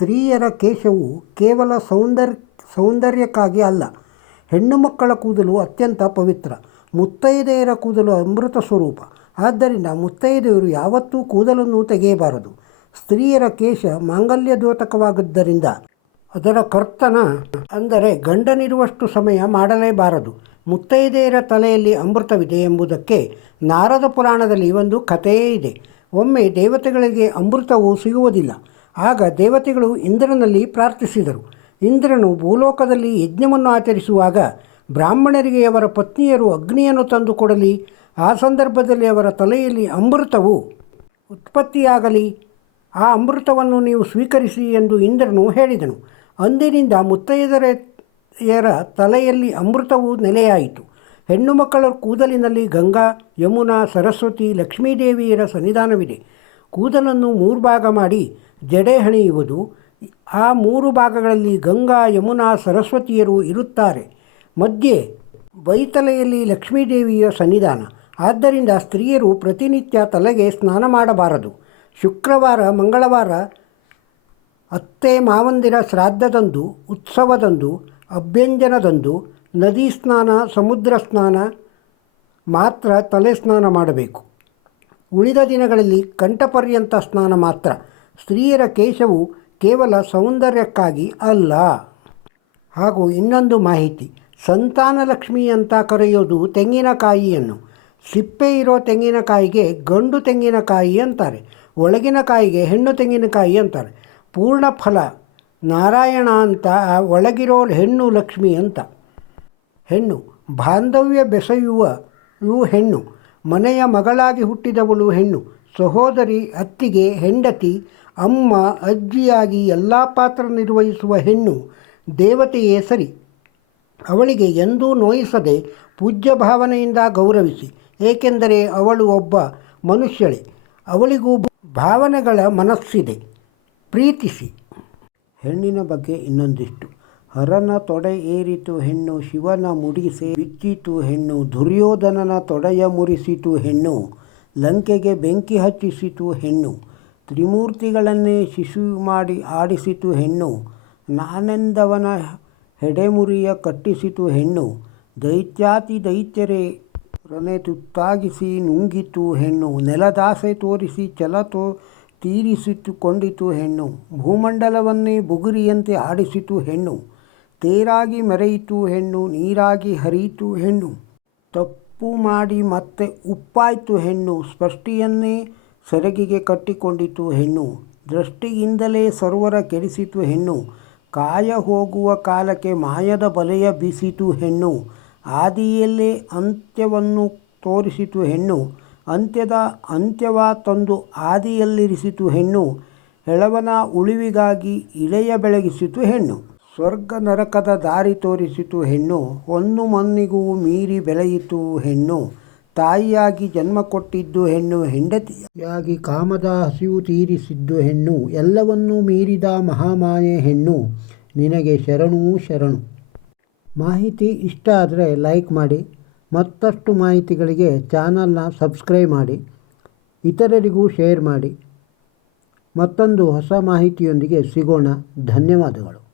ಸ್ತ್ರೀಯರ ಕೇಶವು ಕೇವಲ ಸೌಂದರ್, ಸೌಂದರ್ಯಕ್ಕಾಗಿ ಅಲ್ಲ. ಹೆಣ್ಣು ಮಕ್ಕಳ ಕೂದಲು ಅತ್ಯಂತ ಪವಿತ್ರ. ಮುತ್ತೈದೆಯರ ಕೂದಲು ಅಮೃತ ಸ್ವರೂಪ. ಆದ್ದರಿಂದ ಮುತ್ತೈದೆಯರು ಯಾವತ್ತೂ ಕೂದಲನ್ನು ತೆಗೆಯಬಾರದು. ಸ್ತ್ರೀಯರ ಕೇಶ ಮಾಂಗಲ್ಯ ದ್ಯೋತಕವಾಗಿದ್ದರಿಂದ ಅದರ ಕರ್ತನ ಅಂದರೆ ಗಂಡನಿರುವಷ್ಟು ಸಮಯ ಮಾಡಲೇಬಾರದು. ಮುತ್ತೈದೆಯರ ತಲೆಯಲ್ಲಿ ಅಮೃತವಿದೆ ಎಂಬುದಕ್ಕೆ ನಾರದ ಪುರಾಣದಲ್ಲಿ ಒಂದು ಕಥೆಯೇ ಇದೆ. ಒಮ್ಮೆ ದೇವತೆಗಳಿಗೆ ಅಮೃತವು ಸಿಗುವುದಿಲ್ಲ. ಆಗ ದೇವತೆಗಳು ಇಂದ್ರನಲ್ಲಿ ಪ್ರಾರ್ಥಿಸಿದರು. ಇಂದ್ರನು ಭೂಲೋಕದಲ್ಲಿ ಯಜ್ಞವನ್ನು ಆಚರಿಸುವಾಗ ಬ್ರಾಹ್ಮಣರಿಗೆ ಅವರ ಪತ್ನಿಯರು ಅಗ್ನಿಯನ್ನು ತಂದು ಕೊಡಲಿ, ಆ ಸಂದರ್ಭದಲ್ಲಿ ಅವರ ತಲೆಯಲ್ಲಿ ಅಮೃತವು ಉತ್ಪತ್ತಿಯಾಗಲಿ, ಆ ಅಮೃತವನ್ನು ನೀವು ಸ್ವೀಕರಿಸಿ ಎಂದು ಇಂದ್ರನು ಹೇಳಿದನು. ಅಂದಿನಿಂದ ಮುತ್ತೈದರೆಯರ ತಲೆಯಲ್ಲಿ ಅಮೃತವು ನೆಲೆಯಾಯಿತು. ಹೆಣ್ಣು ಮಕ್ಕಳ ಕೂದಲಿನಲ್ಲಿ ಗಂಗಾ, ಯಮುನಾ, ಸರಸ್ವತಿ, ಲಕ್ಷ್ಮೀದೇವಿಯರ ಸನ್ನಿಧಾನವಿದೆ. ಕೂದಲನ್ನು ಮೂರು ಭಾಗ ಮಾಡಿ ಜಡೆ ಹಣೆಯುವುದು. ಆ ಮೂರು ಭಾಗಗಳಲ್ಲಿ ಗಂಗಾ, ಯಮುನಾ, ಸರಸ್ವತಿಯರು ಇರುತ್ತಾರೆ. ಮಧ್ಯೆ ಬೈತಲೆಯಲ್ಲಿ ಲಕ್ಷ್ಮೀದೇವಿಯ ಸನ್ನಿಧಾನ. ಆದ್ದರಿಂದ ಸ್ತ್ರೀಯರು ಪ್ರತಿನಿತ್ಯ ತಲೆಗೆ ಸ್ನಾನ ಮಾಡಬಾರದು. ಶುಕ್ರವಾರ, ಮಂಗಳವಾರ ಅತ್ತೆ ಮಾವಂದಿರ ಶ್ರಾದ್ದದಂದು, ಉತ್ಸವದಂದು, ಅಭ್ಯಂಜನದಂದು ನದಿ ಸ್ನಾನ, ಸಮುದ್ರ ಸ್ನಾನ ಮಾತ್ರ ತಲೆ ಸ್ನಾನ ಮಾಡಬೇಕು. ಉಳಿದ ದಿನಗಳಲ್ಲಿ ಕಂಠಪರ್ಯಂತ ಸ್ನಾನ ಮಾತ್ರ. ಸ್ತ್ರೀಯರ ಕೇಶವು ಕೇವಲ ಸೌಂದರ್ಯಕ್ಕಾಗಿ ಅಲ್ಲ. ಹಾಗೂ ಇನ್ನೊಂದು ಮಾಹಿತಿ ಸಂತಾನಲಕ್ಷ್ಮಿ ಅಂತ ಕರೆಯೋದು ತೆಂಗಿನಕಾಯಿಯನ್ನು. ಸಿಪ್ಪೆ ಇರೋ ತೆಂಗಿನಕಾಯಿಗೆ ಗಂಡು ತೆಂಗಿನಕಾಯಿ ಅಂತಾರೆ, ಒಳಗಿನ ಕಾಯಿಗೆ ಹೆಣ್ಣು ತೆಂಗಿನಕಾಯಿ ಅಂತಾರೆ. ಪೂರ್ಣ ಫಲ, ನಾರಾಯಣ ಅಂತ ಆ ಒಳಗಿರೋ ಹೆಣ್ಣು ಲಕ್ಷ್ಮಿ ಅಂತ. ಹೆಣ್ಣು, ಬಾಂಧವ್ಯ ಬೆಸೆಯುವ ಇವು ಹೆಣ್ಣು, ಮನೆಯ ಮಗಳಾಗಿ ಹುಟ್ಟಿದವಳು ಹೆಣ್ಣು, ಸಹೋದರಿ ಅತ್ತಿಗೆ ಹೆಂಡತಿ ಅಮ್ಮ ಅಜ್ಜಿಯಾಗಿ ಎಲ್ಲ ಪಾತ್ರ ನಿರ್ವಹಿಸುವ ಹೆಣ್ಣು ದೇವತೆಯೇ ಸರಿ. ಅವಳಿಗೆ ಎಂದೂ ನೋಯಿಸದೆ ಪೂಜ್ಯ ಭಾವನೆಯಿಂದ ಗೌರವಿಸಿ, ಏಕೆಂದರೆ ಅವಳು ಒಬ್ಬ ಮನುಷ್ಯಳೆ, ಅವಳಿಗೂ ಭಾವನೆಗಳ ಮನಸ್ಸಿದೆ. ಪ್ರೀತಿಸಿ. ಹೆಣ್ಣಿನ ಬಗ್ಗೆ ಇನ್ನೊಂದಿಷ್ಟು. ಹರನ ತೊಡೆ ಏರಿತು ಹೆಣ್ಣು, ಶಿವನ ಮುಡಿಸೆ ಬಿಚ್ಚಿತು ಹೆಣ್ಣು, ದುರ್ಯೋಧನನ ತೊಡೆಯ ಮುರಿಸಿತು ಹೆಣ್ಣು, ಲಂಕೆಗೆ ಬೆಂಕಿ ಹಚ್ಚಿಸಿತು ಹೆಣ್ಣು. ತ್ರಿಮೂರ್ತಿಗಳನ್ನೇ ಶಿಶು ಮಾಡಿ ಆಡಿಸಿತು ಹೆಣ್ಣು. ನಾನೆಂದವನ ಹೆಡೆಮುರಿಯ ಕಟ್ಟಿಸಿತು ಹೆಣ್ಣು. ದೈತ್ಯಾತಿ ದೈತ್ಯರೇ, ರನೆ ತುತ್ತಾಗಿಸಿ ನುಂಗಿತು ಹೆಣ್ಣು. ನೆಲದಾಸೆ ತೋರಿಸಿ ಛಲ ತೋ ತೀರಿಸಿಟ್ಟುಕೊಂಡಿತು ಹೆಣ್ಣು. ಭೂಮಂಡಲವನ್ನೇ ಬುಗುರಿಯಂತೆ ಆಡಿಸಿತು ಹೆಣ್ಣು. ತೇರಾಗಿ ಮೆರೆಯಿತು ಹೆಣ್ಣು. ನೀರಾಗಿ ಹರಿಯಿತು ಹೆಣ್ಣು. ತಪ್ಪು ಮಾಡಿ ಮತ್ತೆ ಉಪ್ಪಾಯಿತು ಹೆಣ್ಣು. ಸ್ಪಷ್ಟಿಯನ್ನೇ ಸೆರಗಿಗೆ ಕಟ್ಟಿಕೊಂಡಿತು ಹೆಣ್ಣು. ದೃಷ್ಟಿಯಿಂದಲೇ ಸರ್ವರ ಕೆಡಿಸಿತು ಹೆಣ್ಣು. ಕಾಯ ಹೋಗುವ ಕಾಲಕ್ಕೆ ಮಾಯದ ಬಲೆಯ ಬೀಸಿತು ಹೆಣ್ಣು. ಆದಿಯಲ್ಲೇ ಅಂತ್ಯವನ್ನು ತೋರಿಸಿತು ಹೆಣ್ಣು. ಅಂತ್ಯದ ಅಂತ್ಯವ ತಂದು ಆದಿಯಲ್ಲಿರಿಸಿತು ಹೆಣ್ಣು. ಹೆಳವನ ಉಳಿವಿಗಾಗಿ ಇಳೆಯ ಬೆಳಗಿಸಿತು ಹೆಣ್ಣು. ಸ್ವರ್ಗ ನರಕದ ದಾರಿ ತೋರಿಸಿತು ಹೆಣ್ಣು. ಹೊನ್ನು ಮನ್ನಿಗೂ ಮೀರಿ ಬೆಳೆಯಿತು ಹೆಣ್ಣು. ತಾಯಿಯಾಗಿ ಜನ್ಮ ಕೊಟ್ಟಿದ್ದು ಹೆಣ್ಣು ಹೆಂಡತಿಯಾಗಿ ಕಾಮದ ಹಸಿವು ತೀರಿಸಿದ್ದು ಹೆಣ್ಣು, ಎಲ್ಲವನ್ನೂ ಮೀರಿದ ಮಹಾಮಾಯೆ ಹೆಣ್ಣು, ನಿನಗೆ ಶರಣು ಶರಣು. ಮಾಹಿತಿ ಇಷ್ಟ ಆದರೆ ಲೈಕ್ ಮಾಡಿ, ಮತ್ತಷ್ಟು ಮಾಹಿತಿಗಳಿಗೆ ಚಾನಲ್ನ ಸಬ್ಸ್ಕ್ರೈಬ್ ಮಾಡಿ, ಇತರರಿಗೂ ಶೇರ್ ಮಾಡಿ. ಮತ್ತೊಂದು ಹೊಸ ಮಾಹಿತಿಯೊಂದಿಗೆ ಸಿಗೋಣ. ಧನ್ಯವಾದಗಳು.